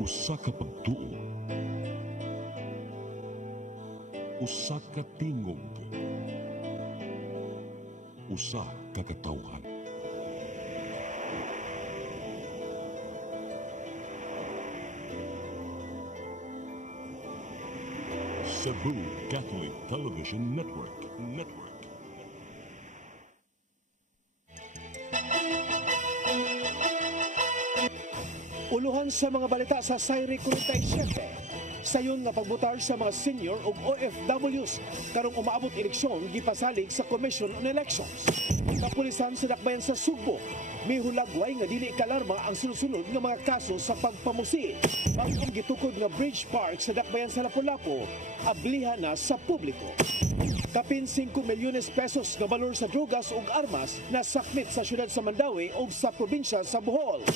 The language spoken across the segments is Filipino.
Usa ka pagtuo, usa ka tingog, usa ka katawhan. Cebu Catholic Television Network. Uluhan sa mga balita sa Sayri 47. Sayon nga pagbutar sa mga senior ug OFWs karong umaabot eleksyon gipasalig sa Commission on Elections. Kapulisan sa dakbayan sa Sugbo mihulagway nga dili kalarma ang sunod-sunod nga mga kaso sa pagpamusi. Ang gitukod nga Bridge Park sa dakbayan sa Lapu-Lapu ablihan na sa publiko. Kapin 5 milyones pesos nga balor sa drogas ug armas na sakmit sa syudad sa Mandawi ug sa probinsya sa Bohol.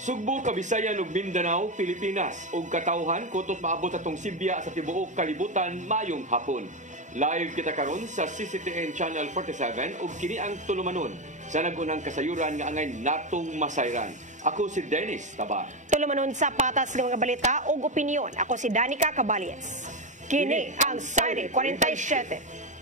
Sugbo, Kabisayan ug Mindanao, Pilipinas ug katawhan kutot maabot atong Sibya sa tibuok kalibutan mayong hapon. Live kita karon sa CCTN Channel 47 ug kini ang tulumanon sa nagunang kasayuran nga angay natong masayran. Ako si Dennis Tabar. Tulumanon sa patas ng mga balita ug opinyon. Ako si Danica Caballes. Kini ang Sayri 47.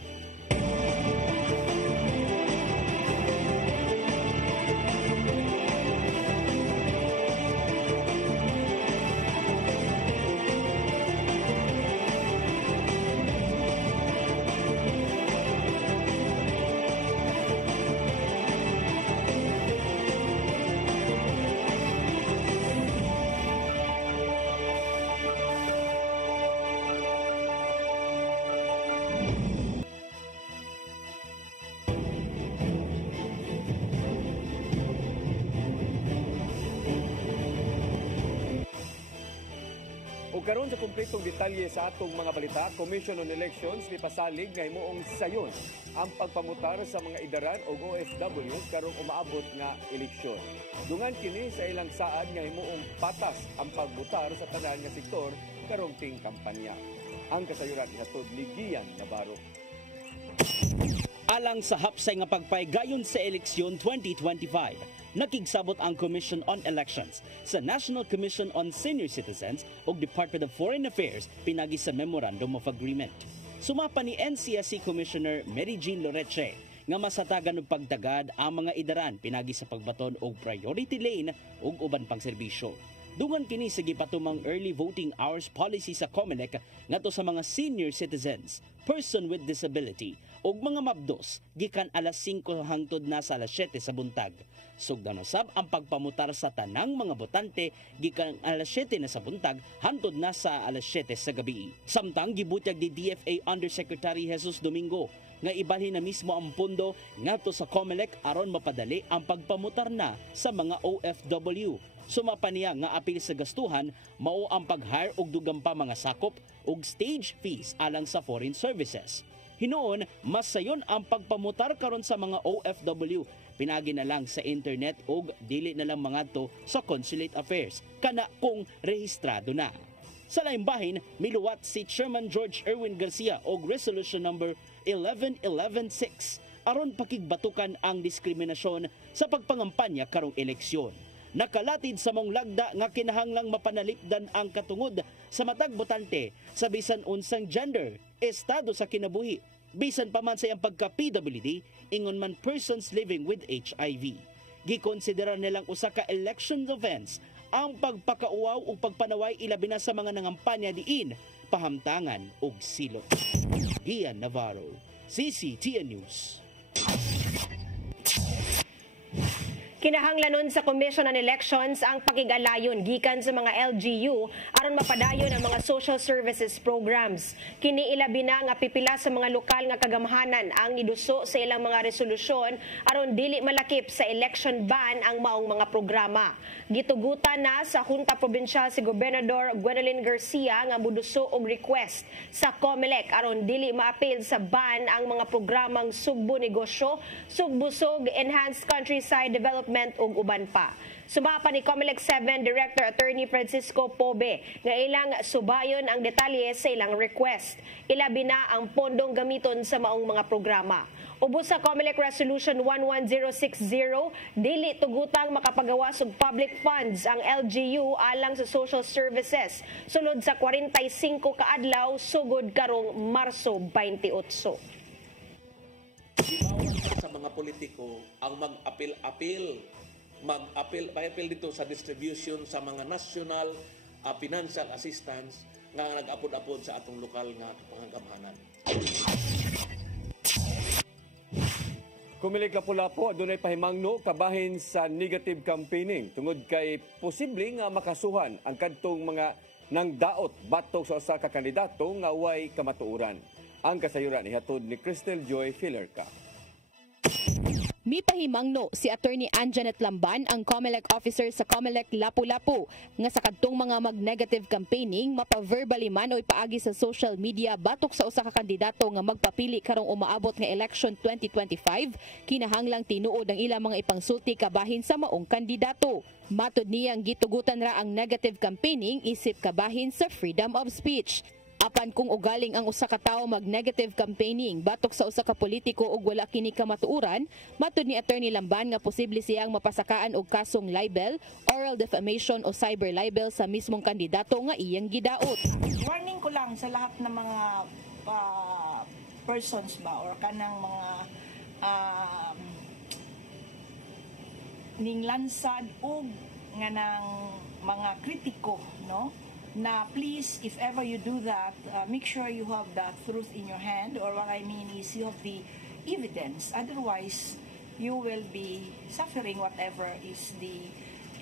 Karon sa kumpletong detalye sa atong mga balita, Commission on Elections nipasalig nga himuong sayon ang pagpamutar sa mga idaran o OFW karong umaabot nga eleksyon. Dungan kini sa ilang saad nga himuong patas ang pagbutar sa tanan nga sektor karong ting kampanya. Ang kasayuran ihatod ni Gian Navarro. Alang sa hapsay nga pagpaygayon sa eleksyon 2025, nakigsabot ang Commission on Elections sa National Commission on Senior Citizens ug Department of Foreign Affairs pinagi sa Memorandum of Agreement. Sumapa ni NCSC Commissioner Mary Jean Loreche nga masatagan og pagdagad ang mga idaran pinagi sa pagbaton og priority lane ug uban pang serbisyo. Dungan kini sa gipatumang early voting hours policy sa COMELEC ngadto sa mga senior citizens, person with disability ug mga mabdos gikan alas 5 hangtod na sa alas 7 sa buntag. Sugdan usab ang pagpamutar sa tanang mga botante gikan alas 7 na sa buntag hangtod na sa alas 7 sa gabi. Samtang gibutyag di DFA Undersecretary Jesus Domingo nga ibalhin na mismo ang pondo ngadto sa COMELEC aron mapadali ang pagpamutar na sa mga OFW. Sumapa niya nga apil sa gastuhan mao ang pag-hire og dugang pa mga sakop og stage fees alang sa foreign services. Hinoon, mas sayon ang pagpamutar karon sa mga OFW. Pinagi na lang sa internet og dili na lang mangadto sa consulate affairs kana kung rehistrado na. Sa laing bahin, miluwat si Chairman George Erwin Garcia og Resolution number 11116 aron pakigbatukan ang diskriminasyon sa pagpangampanya karong eleksyon. Nakalatid sa mong lagda nga kinahanglang mapanalipdan ang katungod sa matag botante sa bisan unsang gender, estado sa kinabuhi, bisan pa man sa iyang pagka-PWD, ingon man persons living with HIV. Gikonsidera nilang usa ka election offense ang pagpakauaw o pagpanaway ilabi na sa mga nangampanya diin, pahamtangan ug silot. Gian Navarro, CCTN News. Kinahanglanon sa Commission on Elections ang pakigalayon gikan sa mga LGU aron mapadayon ang mga social services programs. Kini ilabi na nga pipila sa mga lokal nga kagamhanan ang niduso sa ilang mga resolusyon aron dili malakip sa election ban ang maong mga programa. Gitugutan na sa Junta Provincial si Gobernador Gwendolyn Garcia nga muduso og request sa COMELEC aron dili maapil sa ban ang mga programang Sugbo Negosyo, Sugbusog, Enhanced Countryside Development ug uban pa. Sumapa ni COMELEC 7 Director Attorney Francisco Pobe nga ilang subayon ang detalye sa ilang request. Ilabi na ang pondong gamiton sa maong mga programa. Ubos sa COMELEC Resolution 11060, dili tugutang makapagawas og public funds ang LGU alang sa social services sulod sa 45 kaadlaw sugod karong Marso 28. Bawat sa mga politiko ang mag-apil dito sa distribution sa mga national financial assistance nga nag-apod-apod sa atong lokal nga pangagamhanan. Kumilig Lapu-Lapu, adunay pahimangno kabahin sa negative campaigning tungod kay posible nga makasuhan ang kadtong mga nangdaot batok sa usa ka kandidato nga way kamatuoran. Ang kasayuran ihatod ni Crystal Joy Filerca. Mipahimangno si Attorney Anjanet Lamban, ang COMELEC officer sa COMELEC Lapu-Lapu, nga sa kadtong mga mag-negative campaigning mapa-verbally man o ipaagi sa social media batok sa usa ka kandidato nga magpapili karong umaabot nga election 2025, kinahanglang tinuod ang ilang mga ipangsulti kabahin sa maong kandidato. Matod niyang gitugutan ra ang negative campaigning isip kabahin sa freedom of speech. Apan kung ugaling ang usa ka tawo mag-negative campaigning batok sa usa ka politiko ug wala kini kamatuoran, matud ni Attorney Lamban nga posible siyang mapasakaan og kasong libel, oral defamation o cyber libel sa mismong kandidato nga iyang gidaot. Warning ko lang sa lahat ng mga persons ba or kanang mga ninglansad og nga ng mga kritiko, no? Na please, if ever you do that, make sure you have the truth in your hand, or what I mean is you have the evidence. Otherwise, you will be suffering whatever is the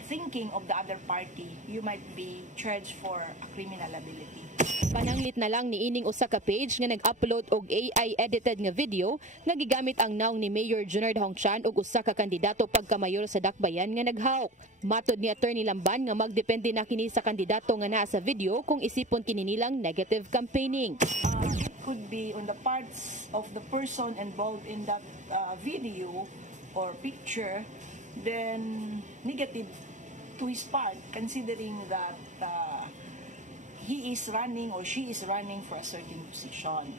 thinking of the other party. You might be charged for a criminal liability. Pananglit na lang ni ining usa ka page nga nag-upload og AI edited nga video nga gigamit ang naong ni Mayor Junard Hongchan ug usa ka kandidato pagkamayor sa Dakbayan nga naghawk. Matod ni Attorney Lamban nga magdepende na kini sa kandidato nga naa sa video kung isipon kini nilang negative campaigning. It could be on the parts of the person involved in that video or picture, then negative to his part, considering that he is running or she is running for a certain position.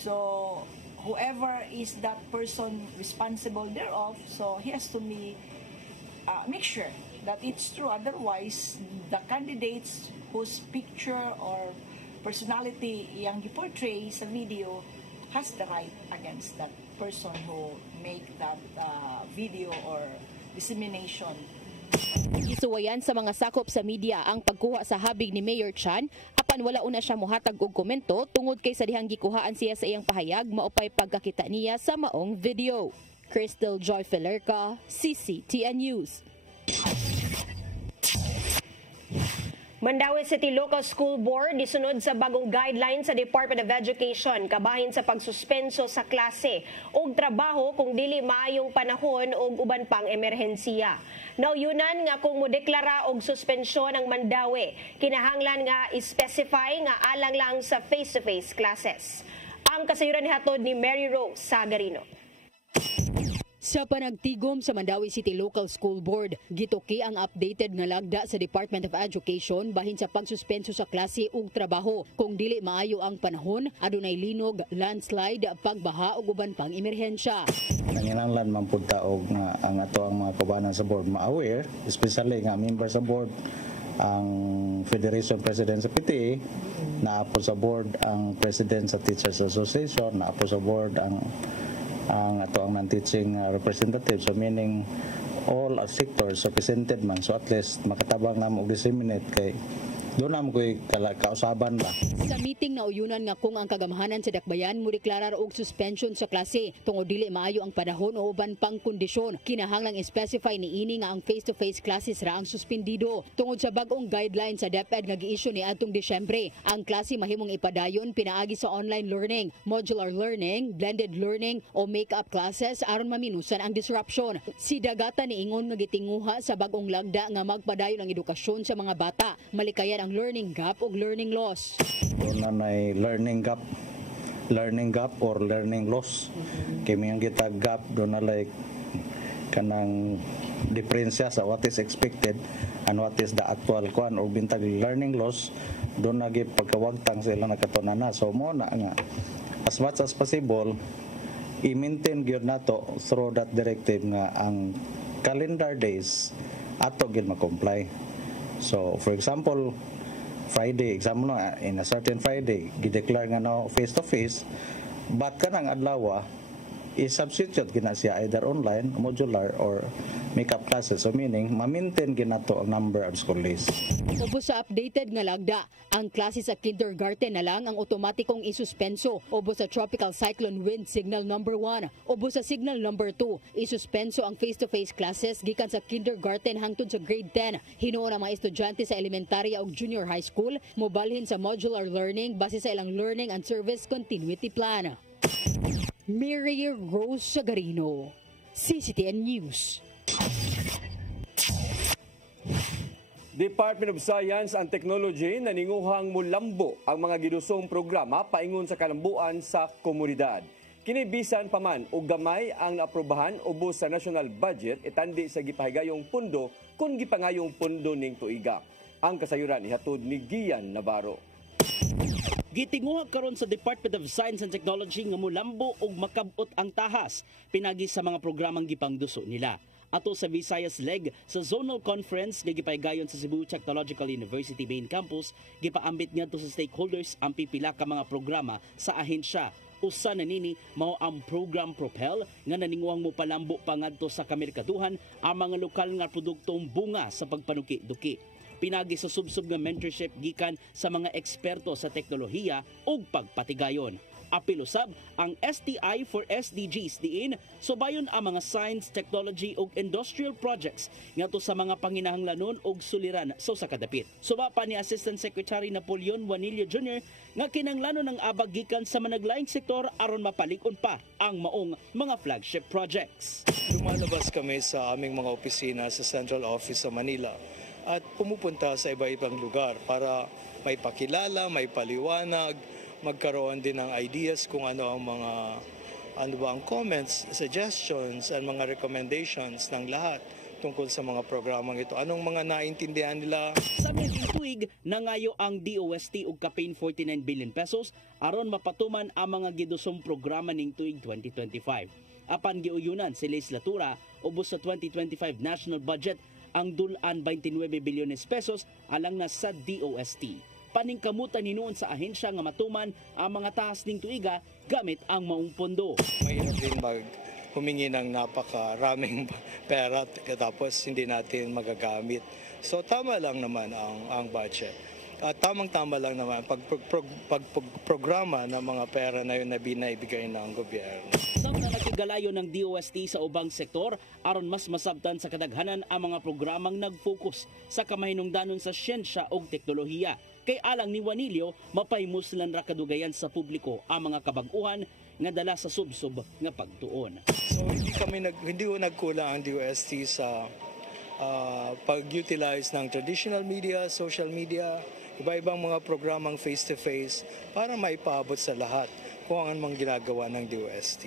So whoever is that person responsible thereof, so he has to make sure that it's true. Otherwise, the candidates whose picture or personality yang giportray sa video has the right against that person who make that video or dissemination. Gisuwayan sa mga sakop sa media ang pagkuha sa habig ni Mayor Chan, apan wala una siya mohatag og komento tungod kay sa dihang gikuhaan siya sa iyang pahayag maupay pagkakita niya sa maong video. Crystal Joy Filerca, CCTN News. Mandawi City Local School Board isunod sa bagong guidelines sa Department of Education kabahin sa pagsuspenso sa klase ug trabaho kung dili maayong panahon ug uban pang emerhensiya. Nauyunan nga kung modeklara og suspensyon ang Mandawi, kinahanglan nga i-specify nga alang lang sa face-to-face classes. Ang kasayuran nihatod ni Mary Rose Sagarino. Sa panagtigom sa Mandawi City Local School Board, gituki ang updated nga lagda sa Department of Education bahin sa pagsuspenso sa klase ug trabaho kung dili maayo ang panahon, adunay linog, landslide, pagbaha ug uban pang emerhensya. Nanginanglan man pud ta og nga ang ato ang mga kabanan sa board ma-aware, especially nga member sa board ang Federation President sa PTA, naapo sa board ang President sa Teachers Association, naapo sa board ang ato ang non-teaching representative, so meaning all sectors represented man, so at least makatabang na mo disseminate kay doon naman ko'y kausaban ba. Sa meeting na uyunan nga kung ang kagamhanan sa Dakbayan mo deklarar og suspension sa klase tungod dili maayo ang panahon o uban pang kondisyon, kinahanglang specify ni ini nga ang face-to-face classes ra ang suspendido. Tungod sa bagong guidelines sa DepEd nga gi-issue ni atong Disyembre, ang klase mahimong ipadayon pinaagi sa online learning, modular learning, blended learning o make-up classes aron maminusan ang disruption. Si Dagata niingon nga gitinguha sa bagong lagda nga magpadayon ang edukasyon sa mga bata, malikayan ang learning gap o learning loss. Doon na learning gap or learning loss. Kaya yung kita gap doon na like kanang diferensya sa what is expected and what is the actual kwan or bintag learning loss, doon na pagkawagtang sila nakatunan na. So mo na nga as much as possible i-maintain gyud nato through that directive nga ang calendar days ato gyud ma-comply. So for example, Friday, example na, in a certain Friday, gideclare nga no face to face, but kanang adlaw i-substitute gina siya either online, modular, or make-up classes. So meaning, ma-maintain ginato ang number of school days. Ubos sa updated nga lagda, ang klase sa kindergarten na lang ang otomatikong isuspenso. Ubos sa tropical cyclone wind signal number 1. Ubos sa signal number 2. Isuspenso ang face-to-face classes gikan sa kindergarten hangtod sa grade 10. Hinuon ang mga estudyante sa elementarya ug junior high school mobalhin sa modular learning base sa ilang learning and service continuity plan. Mary Rose Sagarino, CCTN News. Department of Science and Technology naninguhang mulambo ang mga gidusong programa paingon sa kalambuan sa komunidad. Kinibisan pa man og gamay ang naaprobahan ubos sa national budget itandi sa gipahigayong pundo kung gipangayong pundo ning tuiga. Ang kasayuran ihatod ni Gian Navarro. Gitinguhag karon sa Department of Science and Technology nga mulambo og makabot ang tahas pinagi sa mga programang gipangduso nila. Ato sa Visayas Leg sa Zonal Conference nga gipaygayon sa Cebu Technological University Main Campus, gipaambit ngadto sa stakeholders ang pipila ka mga programa sa ahensya. Usa na nini mao ang program Propel nga naninguhang mopalambo pa ngadto sa kamerkaduhan ang mga lokal nga produktong bunga sa pagpanuki-duki. Pinagi sa subsub nga mentorship gikan sa mga eksperto sa teknolohiya ug pagpatigayon. Apil usab ang STI for SDGs diin subayon ang mga science, technology ug industrial projects ngadto sa mga panginahanglanon ug suliran sa usa ka dapit. Suba pa ni Assistant Secretary Napoleon Juanillo Jr. nga kinahanglanon ang abag gikan sa managlaing sektor aron mapalig-on pa ang maong mga flagship projects. Lumalabas kami sa aming mga opisina sa Central Office sa Manila at pumupunta sa iba-ibang lugar para may pakilala, may paliwanag, magkaroon din ng ideas kung ano ang comments, suggestions, at mga recommendations ng lahat tungkol sa mga programang ito. Anong mga naintindihan nila? Sa meding tuig, nangayo ang DOST og kapin 49 billion pesos aron mapatuman ang mga gidusong programa ning tuig 2025. Apan giuyunan si legislatura ubos sa 2025 national budget ang dulan 29 bilyones pesos alang na sa DOST. Paningkamutan hinuon sa ahensya nga matuman ang mga tahas ning tuiga gamit ang maong pondo. Mahirap din humingi ng napakaraming pera tapos hindi natin magagamit. So tama lang naman ang budget. At tamang-tama lang naman pagprograma ng mga pera na yun na binaibigay ng gobyerno. Samtang nakigalayo ng DOST sa ubang sektor aron mas masabtan sa kadaghanan ang mga programang nag-focus sa kamahinungdanon sa siyensya o teknolohiya. Kay alang ni Juanillo, mapaymuslan ra kadugayan sa publiko ang mga kabag-uhan nga dala sa subsub nga pagtuon. So hindi nagkulang ang DOST sa pag-utilize ng traditional media, social media, iba-ibang mga programang face-to-face para maipaabot sa lahat kung ano mang ginagawa ng DOST.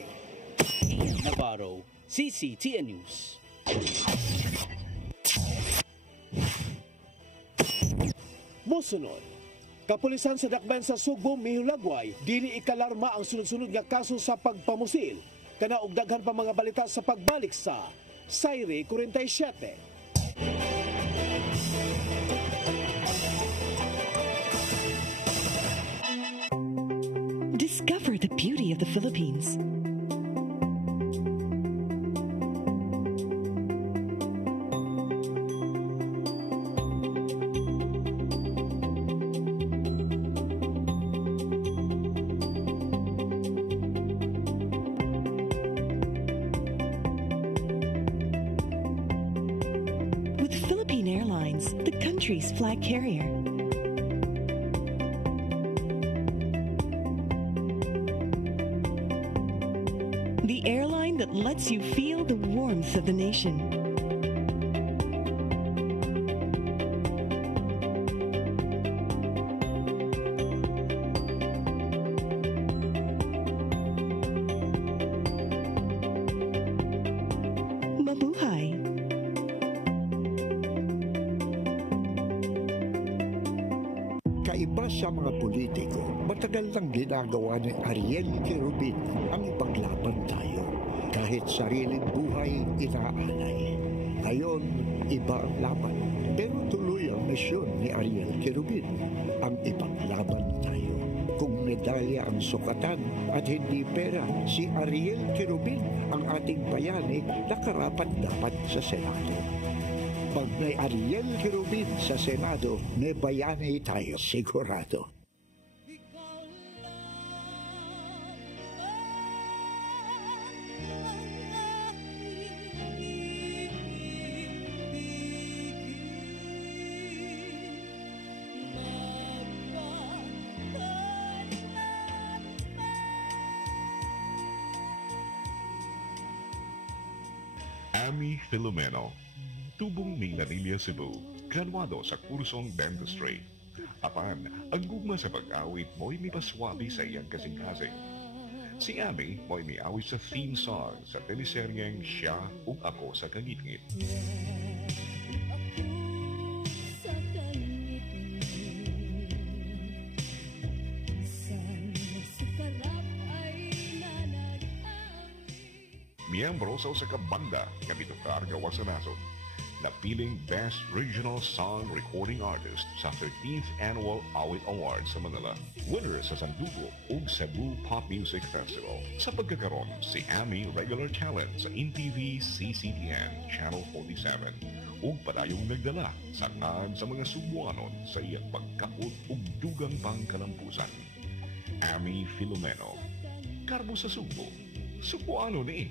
Ian Navarro, CCTN News. Mosunod, kapulisan sa dakbayan sa Subo, Mihulagway, dili ikalarma ang sunod-sunod nga kaso sa pagpamusil. Kana og daghan pa mga balita sa pagbalik sa Sayre 47. Discover the beauty of the Philippines. With Philippine Airlines, the country's flag carrier. The airline that lets you feel the warmth of the nation. Mabuhay. Kaiba Para sa mga politiko, matagal nang ginagawa ni Ariel Querubin ang ipaglaban tayo. Kahit sariling buhay inaalay. Ngayon, iba ang laban. Pero tuloy ang misyon ni Ariel Querubin, ang ipaglaban tayo. Kung medalya ang sukatan at hindi pera, si Ariel Querubin ang ating bayani na karapat-dapat sa Senado. Pag may Ariel Querubin sa Senado, may bayani tayo sigurado. Ami Filomeno, tubong Mindanilla, Cebu, graduado sa kursong dentistry. Apan, ang gugma sa pag-awit mo'y mipaswabi sa iyang kasing-kasing. Si Ami mo'y miawit sa theme song sa teleseryeng Siya ug Ako sa Kangit-ngit. Miyembro sa usa ka banda nga mitukar gawas sa nasod. Napiling Best Regional Song Recording Artist sa 13th Annual Awit Awards sa Manila. Winner sa Sandugo ug Cebu Pop Music Festival. Sa pagkakaroon, si Ami regular talent sa InTV CCTN Channel 47 ug padayong nagdala sa ngad sa mga Subuanon sa iyang pagkaot ug dugang pang kalampusan. Ami Filomeno, karbo sa Subo. Subuano ni.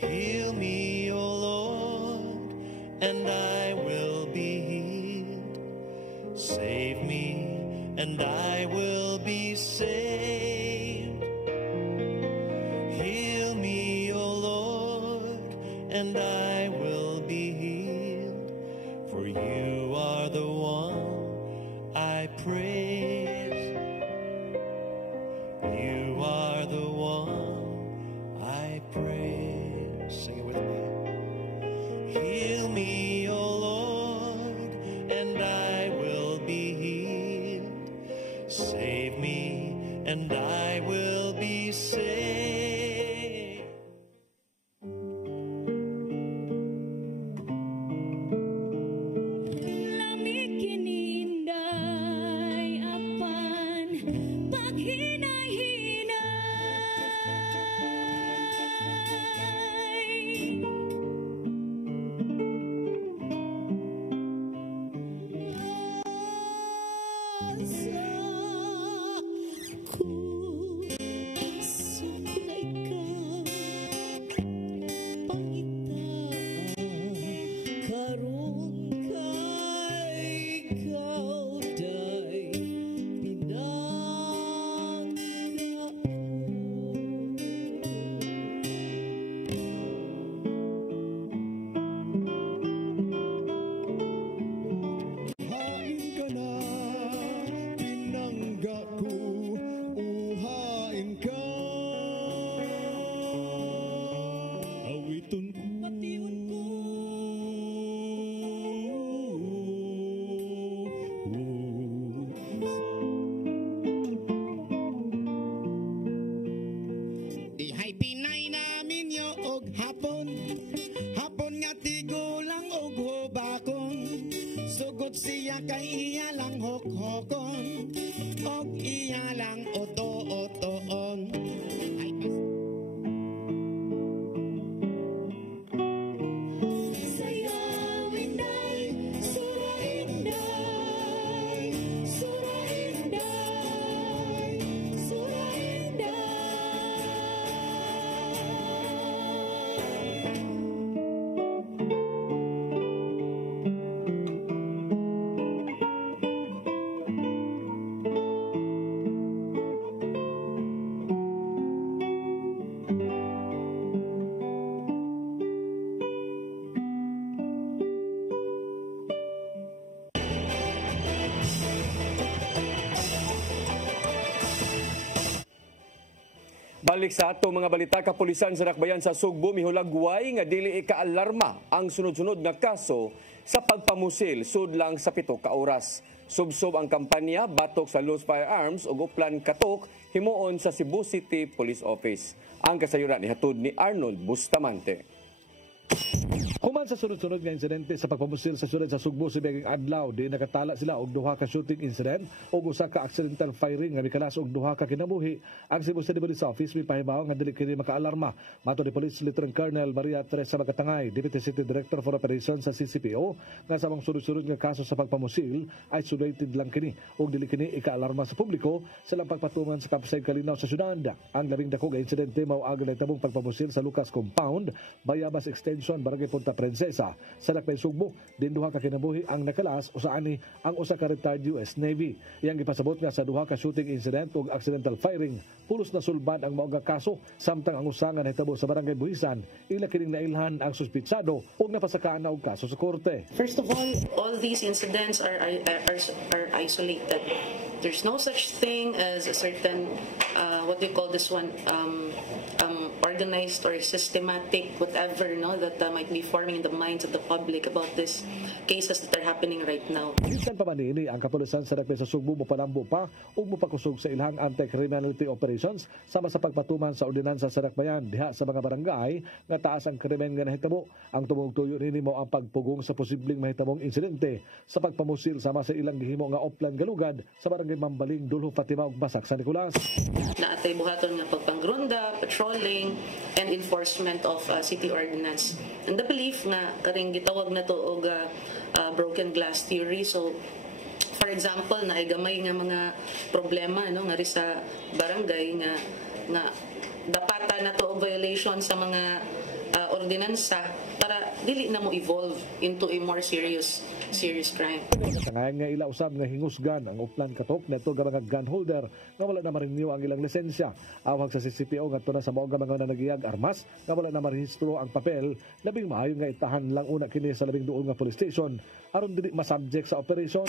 Heal me, O Lord, and I will be healed. Save me, and I will be saved. Heal me, O Lord, and I will be healed. For you are the one I praise. You are the one I praise. Sing it with me. Heal me, O Lord, and I will be healed. Save me, and I will be saved. Lamig kininday apan Sugod siya kay iya lang hokhokon, og iya lang oto-otoon. Balik sa ato mga balita, kapulisan sa Dakbayan sa Sugbo mihulagway nga dili ikaalarma ang sunod-sunod nga kaso sa pagpamusil sudlang sa 7 ka oras. Subsob ang kampanya batok sa loose firearms ug uplan katok himuon sa Cebu City Police Office. Ang kasayuran nihatod ni Arnold Bustamante. Human sa sunod-sunod nga insidente sa pagpamusil sa syudad sa Sugbo sa Biyaging Adlaw, di nakatala sila og 2 ka shooting incident ug usa ka accidental firing nga mikalas og 2 ka kinabuhi. Ang Cebu City Police Office may pahibaw nga dili kini makaalarma. Mato ni Police Lieutenant Colonel Maria Teresa Magatangay, Deputy City Director for Operations sa CCPO, nga sa mga sunod-sunod nga kaso sa pagpamusil isolated lang kini ug dili kini ikaalarma sa publiko sa lang pagpatuman sa kapsay kalinaw sa syudad. Ang labing dako nga insidente mao ag nahitabong pagpamusil sa Lucas Compound, Bayabas Extension, Barangay Punta Prinsesa sa Dakbayan Sugbo. Din 2 ka kinabuhi ang nakalas usaani ang usa ka retired US Navy. Iyang gipasabot nga sa 2 ka shooting incident ug accidental firing pulos na sulbad ang maong kaso, samtang ang usa nga nahitabo sa Barangay Buhisan ila kining nailhan ang suspitsado ug napasakaan na og kaso sa korte. First of all these incidents are isolated. There's no such thing as a certain what do you call this one organized or systematic whatever that might be forming in the minds of the public about these cases that are happening right now. Bisan pa man ini ang kapulisan sa Dakbayan sa Sugbo mopalambo pa ug mopakusog sa ilhang anti-criminality operations sama sa pagpatuman sa ordinansa sa Dakbayan diha sa mga barangay nga taas ang krimen nga nahitabo. Ang tumugtuyo nini mo ang pagpugong sa posibleng mahitabong insidente sa pagpamusil sama sa ilang gihimo nga offline galugad sa Barangay Mambaling, Dulho, Fatima ug Basak, San Nicolas. Naatay buhaton nga pagpangronda, patrolling, and enforcement of city ordinance. And the belief nga karing gitawag na to og broken glass theory. So for example, naigamay nga mga problema nga ri sa barangay nga dapata na to og violation sa mga ordinansa para dili na mo evolve into a more serious crime. Ngayon nga ila usab nga hingusgan ang uplan katok neto nga mga gun holder nga wala na ma-renew ang ilang lisensya. Awag sa CCPO ngadto na sa mga nagiyag armas nga wala na marehistro ang papel, labing maayo nga itahan lang una kini sa labing duol nga police station aron dili ma-subject sa operation.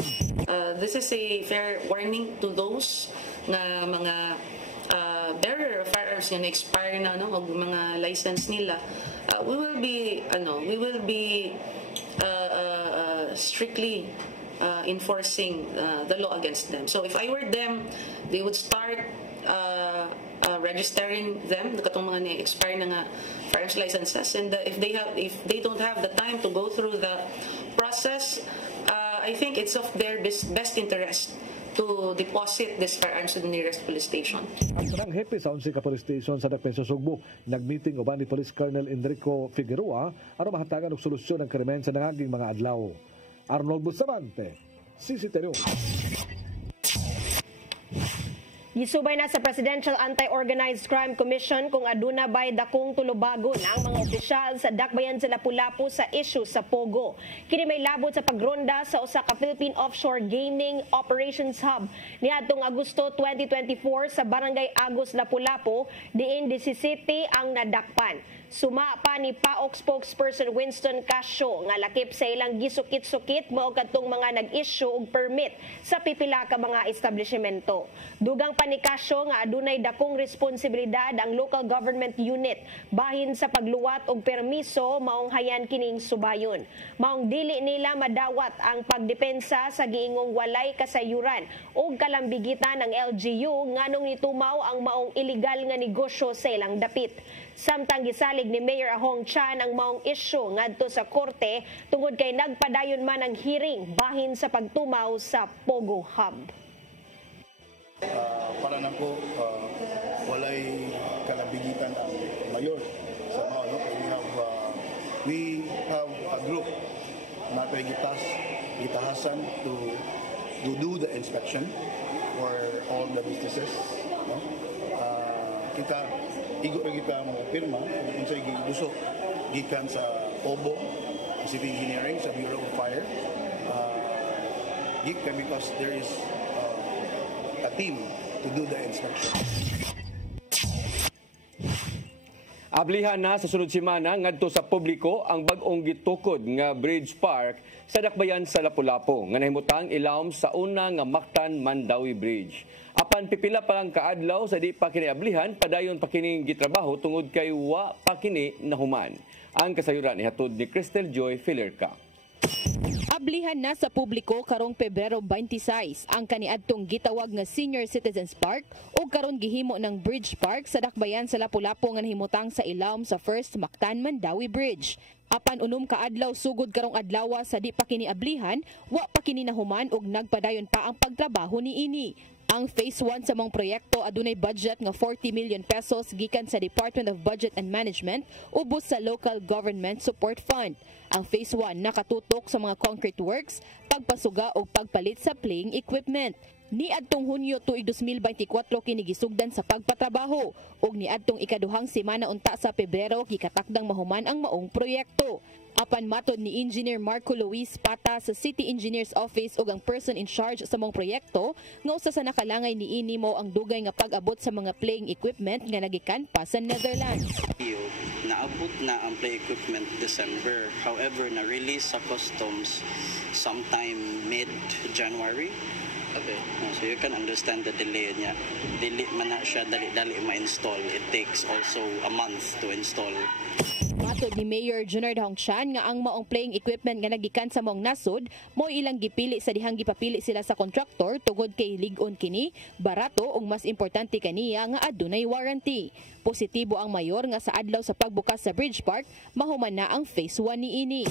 This is a fair warning to those nga mga bearer of firearms nga na-expire na og mga license nila. We will be strictly enforcing the law against them. So if I were them, they would start registering them katong mga na-expire na nga firearms licenses, and if they don't have the time to go through the process, I think it's of their best interest to deposit this firearms to the nearest police station. Ang tanang hepe sa 11 ka police station sa Dakbayan sa Sugbo, nagmeeting uban ni Police Colonel Enrico Figueroa aron mahatagan og solusyon ng krimen sa nangaging mga adlaw. Arnold Bustamante, CCTV. Gisubay na sa Presidential Anti-Organized Crime Commission kung aduna bay dakong tulubagon ang mga opisyal sa Dakbayan sa Lapu-Lapu sa issue sa Pogo. Kini may labot sa pagronda sa usa ka Philippine Offshore Gaming Operations Hub niadtong Agosto 2024 sa Barangay Agos, Lapu-Lapu, diin 17 ang nadakpan. Suma pa ni PAOK spokesperson Winston Casio nga lakip sa ilang gisukit-sukit mao kadtong mga nag-issue og permit sa pipila ka mga establishmento. Dugang pa ni Casio nga adunay dakong responsibilidad ang local government unit bahin sa pagluwat og permiso maong hayan kining subayon. Maong dili nila madawat ang pagdepensa sa giingong walay kasayuran ug kalambigitan ng LGU nganong nitumaw ang maong illegal nga negosyo sa ilang dapit. Samtang gisalig ni Mayor Ahong Chan ang maong issue ngadto sa korte tungod kay nagpadayon man ang hearing bahin sa pagtumaw sa Pogo Hub. Para na po walay kalabigitan ang mayor sa mga we have a group na gitahasan to do the inspection for all the businesses, no? Kita mo pirma kung sa gidusok gikan sa OBO, City Engineering, sa Bureau of Fire, because there is a team to do the inspection. Ablihan na sa sunod semana ngadto sa publiko ang bag-ong gitukod nga Bridge Park sa Dakbayan sa Lapu-Lapu nga nahimutang ilawom sa una nga Mactan-Mandawi Bridge. Apan pipila pa lang kaadlaw sa di pa kini ablihan, padayon pa kining gitrabaho tungod kay wa pa kini nahuman. Ang kasayuran ni hatod ni Crystal Joy Filerca. Ablihan na sa publiko karong Pebrero 26 ang kaniadtong gitawag nga Senior Citizens Park o karon gihimo ng Bridge Park sa dakbayan sa Lapu-Lapu nga nahimutang sa ilawom sa First Mactan-Mandawi Bridge. Apan unom ka adlaw sugod karong adlaw sa di pa kini ablihan, wa pa kini nahuman ug nagpadayon pa ang pagtrabaho niini. Ang Phase 1 sa mong proyekto adunay budget nga 40 million pesos gikan sa Department of Budget and Management ubos sa Local Government Support Fund. Ang Phase 1 nakatutok sa mga concrete works, pagpasuga o pagpalit sa playing equipment. Niadtong Hunyo tuig 2024 kini gisugdan sa pagpatrabaho ug niadtong ikaduhang semana unta sa Pebrero gikatakdang mahuman ang maong proyekto. Apan matod ni Engineer Marco Luis Pata sa City Engineer's Office ug ang person in charge sa mong proyekto nga usa sa nakalangay niini mo ang dugay nga pag-abot sa mga playing equipment nga nagikan pa sa Netherlands. Naabot na ang play equipment December. However, na-release sa customs sometime mid-January. Okay. So you can understand the delay niya. Dili man na siya dali-dali ma-install. It takes also a month to install. Matod ni Mayor Junard Hongshan nga ang maong playing equipment nga nagikan sa maong nasod mo ilang gipili sa dihang gipapili sila sa kontraktor tugod kay lig-on kini, barato ug mas importante kaniya nga adunay warranty. Positibo ang mayor nga sa adlaw sa pagbukas sa Bridge Park, mahuman na ang Phase 1 niini.